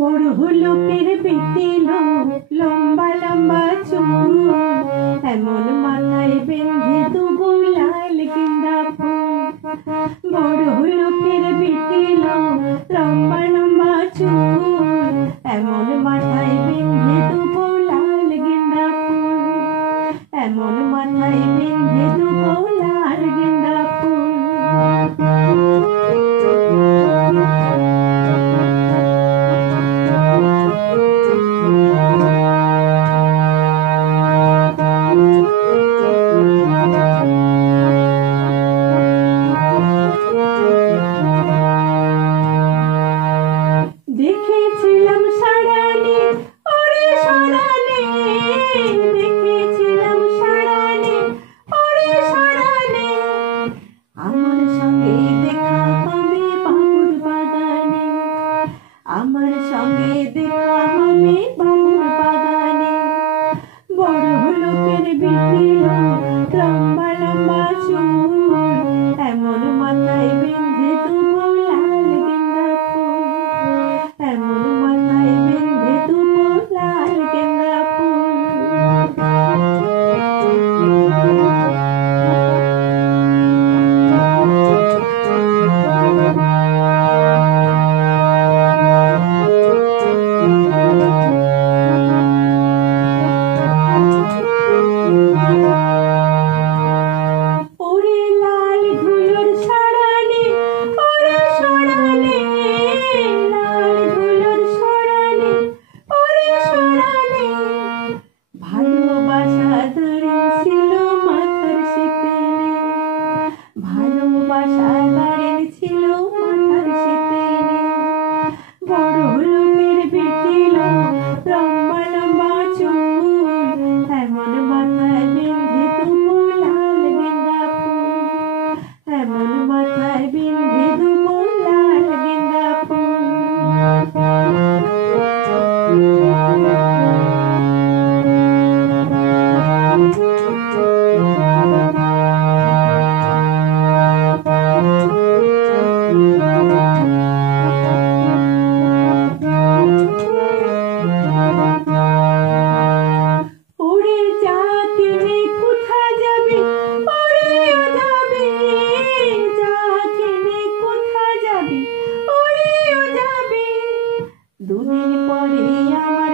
বড় লোকের বেটে লম্বা লম্বা চুল, এমন মাথায় বেঁধে দেবো লাল গেন্দা ফুল। বড় লোকের বেটে লম্বা লম্বা চুল, এমন মাথায় বেঁধে দেবো লাল গেন্দা ফুল, এমন মাথায় বেঁধে দেবো লাল গেন্দা ফুল। দেখেছিলাম সারানে ওরে সারানে, দেখেছিলাম সারানে ওরে সারানে, আমার সঙ্গে দেখা হবে বাবুর বাগানে, আমার সঙ্গে দেখা হবে বাবুর বাগানে। বড় লোকের বেটে লম্বা লম্বা চুল, এমন মাথায় বেঁধে দেবো লাল গেন্দা ফুল, এমন মাথায় বেঁধে দেবো লাল গেন্দা ফুল। ওরে লাল ধুলোর সারানে ওরে সারানে, লাল ধুলোর সারানে ওরে সারানে, ভালোবাসা দাঁড়িয়েছিল মাথার সিঁথিতে, ভালোবাসা দাঁড়িয়েছিল মাথার সিঁথিতে। বড় লোকের বেটে লম্বা লম্বা চুল, এমন মাথায় বেঁধে দেবো লাল গেন্দা ফুল, এমন মাথায় বেঁধে দেবো লাল গেন্দা ফুল। ওরে যাকে নে কোথা যাবি ওরে ও যাবি, যাকে নে কোথা যাবি ওরে ও যাবি, দুদিন পরে আমার